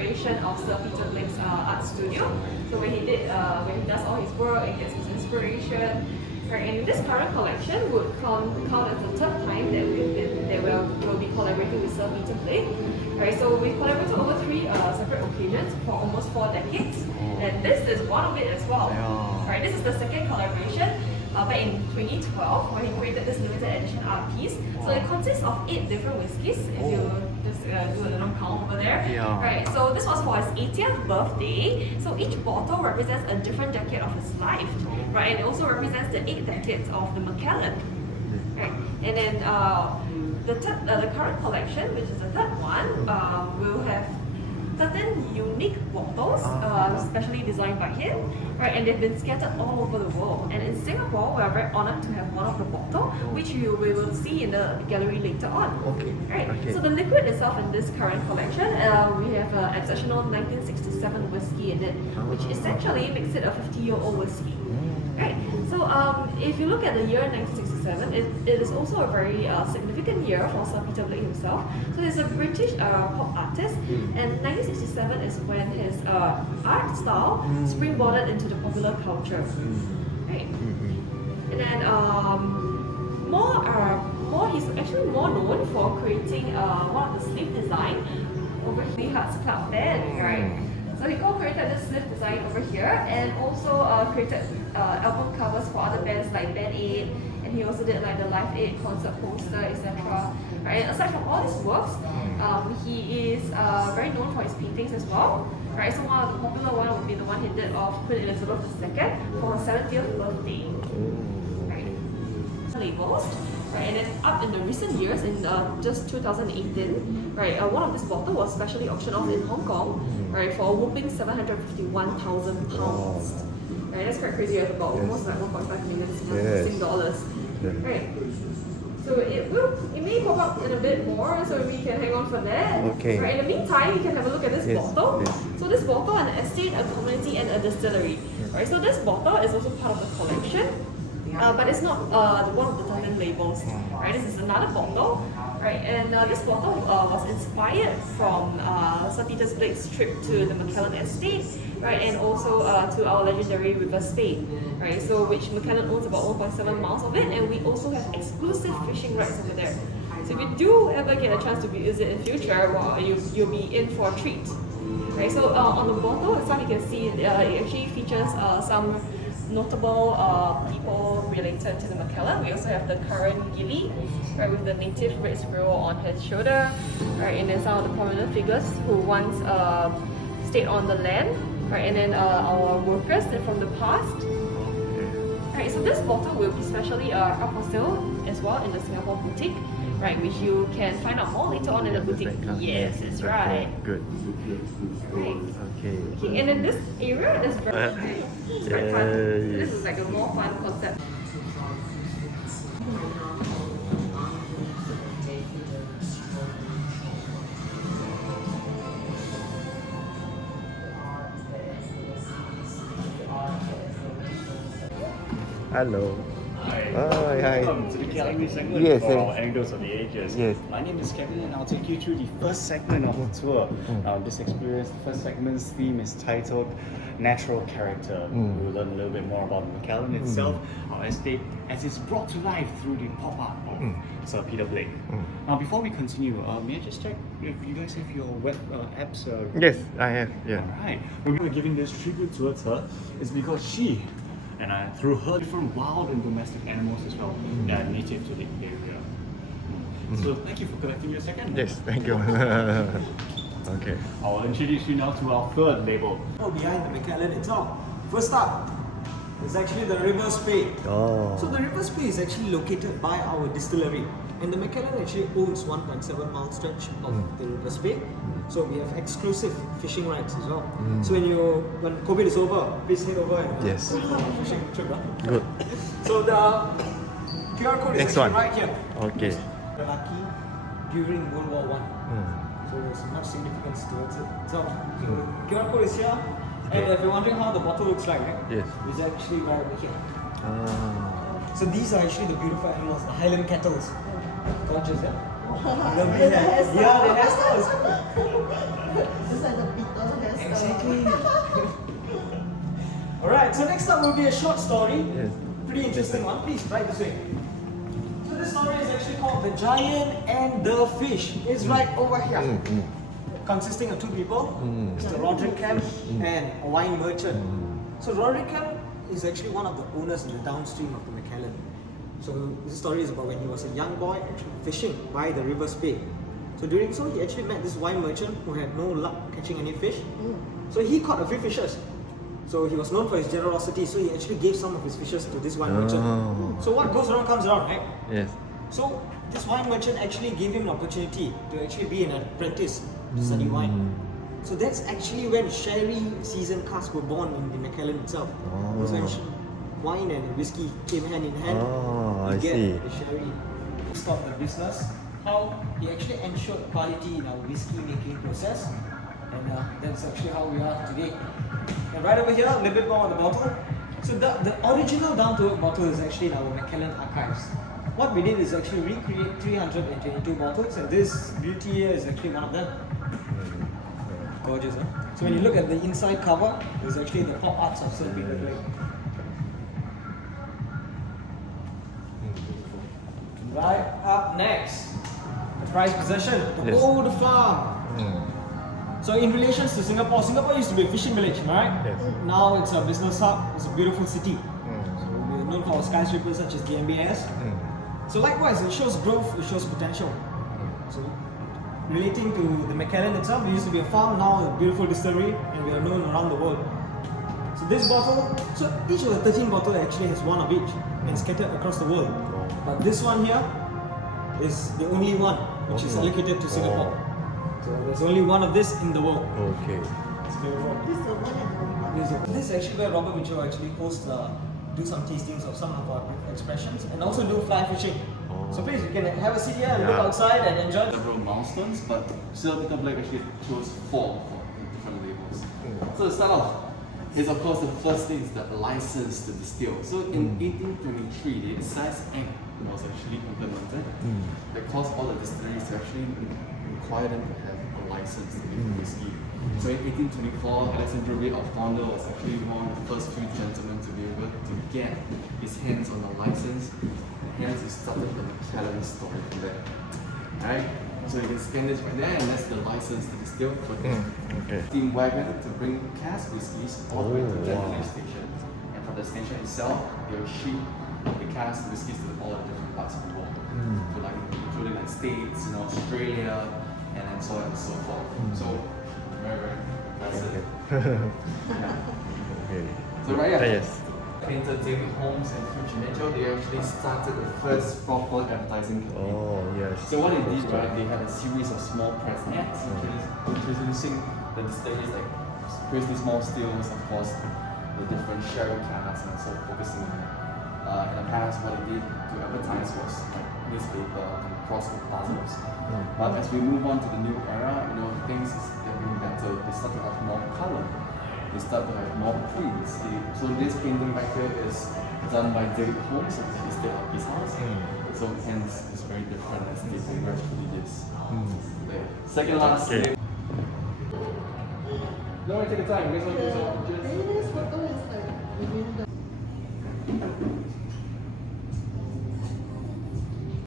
inspiration of Sir Peter Blake's art studio. So when he does all his work, it gets his inspiration. Right, and this current collection would count as the third time that we'll be collaborating with Sir Peter Blake. Right, so we've collaborated over 3 separate occasions for almost 4 decades, and this is one of it as well. Right, this is the second collaboration back in 2012 when he created this limited edition art piece. So it consists of 8 different whiskies. If you just do a little count over there. Right, so this was for his 80th birthday. So each bottle represents a different decade of his life. Right, and it also represents the 8 decades of the Macallan. Right, and then the current collection, which is the third one, will have certain unique bottles, specially designed by him, right? And they've been scattered all over the world. And in Singapore, we are very honored to have one of the bottles, which we will see in the gallery later on. Right. So the liquid itself in this current collection, we have an exceptional 1967 whiskey in it, which essentially makes it a 50-year-old whiskey. Right. So if you look at the year 1967, it is also a very significant year for Sir Peter Blake himself. So he's a British pop artist, and 1967 is when his art style springboarded into the popular culture. Right. And then he's actually more known for creating one of the sleeve design over the Hearts Club band, right? So he co-created this sleeve design over here, and also created album covers for other bands like Band Aid, and he also did like the Live Aid concert poster, etc. Right? And aside from all his works, he is very known for his paintings as well. Right? So one of the popular one would be the one he did of Queen Elizabeth II for her 70th birthday. Right? Labels. Right, and then up in the recent years, in just 2018, right, one of this bottle was specially auctioned off in Hong Kong, right, for a whopping £751,000. Right, that's quite crazy. It's about almost like 1.5 million Sing dollars. Right. So it may pop up in a bit more, so we can hang on for that. Right, in the meantime, you can have a look at this bottle. So this bottle, an estate, a community, and a distillery. Right, so this bottle is also part of the collection. But it's not one of the 13 labels, right? This is another bottle, right? And this bottle was inspired from Sir Peter Blake's trip to the Macallan estate, right? And also to our legendary River Spey, right? So which Macallan owns about 1.7 miles of it, and we also have exclusive fishing rights over there. So if you do ever get a chance to visit in future, well, you'll be in for a treat, right? So on the bottle itself, you can see it actually features some notable people related to the Macallan. We also have the current Gilly, right, with the native red squirrel on his shoulder, right, and then some of the prominent figures who once stayed on the land, right, and then our workers from the past. Right, so this bottle will be specially up for sale as well in the Singapore boutique, right, which you can find out more later on in the boutique. Yes, that's right. Good. Right. Okay, and then this area is very it's quite fun. This is like a more fun concept. Hello. Hi. Hi. Welcome to the gallery segment for our Anecdotes of the Ages. My name is Kevin, and I'll take you through the first segment of the tour. This experience, the first segment's theme is titled Natural Character. We'll learn a little bit more about Macallan itself, our estate, as it's brought to life through the pop art of Sir Peter Blake. Now, before we continue, may I just check if you guys have your web apps? Yes, I have. Yeah. Alright. We're giving this tribute towards her is because she and through her different wild and domestic animals as well that are native to the area. So thank you for collecting your second. Yes, thank you. Okay. I'll introduce you now to our third label. Behind the Macallan itself. First up is actually the River Spey. So the River Spey is actually located by our distillery, and the Macallan actually owns 1.7 mile stretch of the River Spey. So we have exclusive fishing rights as well. So when COVID is over, please head over and go for a fishing trip. Good. So the QR code is actually right here. Okay. The lucky during World War I. So there's much significance towards it. So the QR code is here. And if you're wondering how the bottle looks like, right? Yes. It's actually right over here. So these are actually the beautiful animals, the Highland cattles. Gorgeous, yeah? Lovely hair. Yeah, the hairstyles. It's like the Beatles. Right, so next up will be a short story. Yes. Pretty interesting one. Please, right this way. So this story is actually called The Giant and the Fish. It's right over here. Consisting of two people, Mr. Roderick Kemp and a wine merchant. So Roderick Kemp is actually one of the owners in the downstream of the Macallan. So this story is about when he was a young boy actually fishing by the River Spey. So during so he actually met this wine merchant who had no luck catching any fish. So he caught a few fishes. So he was known for his generosity, so he actually gave some of his fishes to this wine merchant. So what goes around comes around, right? Yes. So this wine merchant actually gave him an opportunity to actually be an apprentice to study wine. So that's actually when sherry seasoned casks were born in the Macallan itself. It was when wine and whiskey came hand in hand I to get see. the sherry. Stop the business. How he actually ensured quality in our whiskey making process, and that's actually how we are today. And right over here, a little bit more on the bottle. So the original down-to-earth bottle is actually in our Macallan archives. What we did is actually recreate 322 bottles, and this beauty here is actually one of them. Gorgeous, huh? So when you look at the inside cover, there's actually the pop arts of Sir Peter Drake. Right up next, the prized possession, the Yes. old farm. So in relation to Singapore, Singapore used to be a fishing village, right? Yes. Now it's a business hub, it's a beautiful city. So we're known for our skyscrapers such as the MBS. So likewise, it shows growth, it shows potential. So relating to the Macallan itself, it used to be a farm, now a beautiful distillery, and we are known around the world. So this bottle, so each of the 13 bottles actually has one of each and scattered across the world. But this one here is the only one which is allocated to Singapore. So there's only one of this in the world. Okay. It's beautiful. This is actually where Robert Mitchell actually hosts, do some tastings of some of our expressions and also do fly fishing. So please, you can have a seat here and look outside and enjoy. Several milestones, but Sir Peter Blake actually chose 4 for different labels. So to start off, is of course the first thing is the license to distill. So in 1823, the Excise Act was actually implemented because all the distilleries actually require them to have a license to make whiskey. So in 1824, Alexander Reid, our founder, was actually one of the first few gentlemen to be able to get his hands on a license. And hence, it started the Macallan story from there. Alright, so you can scan this right there, and that's the license to distill for the steam wagon to bring cask whiskies all the way to the filling station. And from the station itself, they will ship the cask whiskies to all the different parts of the world, to like including like States, Australia, and then so on and so forth. So very, very impressive. Okay. So right here, Yes. painter David Holmes and Fuji Mitchell, they actually started the first proper advertising campaign. Yes. So what they did, right, they had a series of small press ads introducing the distilleries, like basically small stills, of course, the different sherry casks, and so focusing on it. In the past, what they did to advertise was like newspaper and crossword puzzles. But as we move on to the new era, things is getting better. They start to have more color. They start to have more prints. So this painting right here is done by David Holmes at his house. So hence it's very different as they progressively this. Second last thing. Don't worry, take your time. Just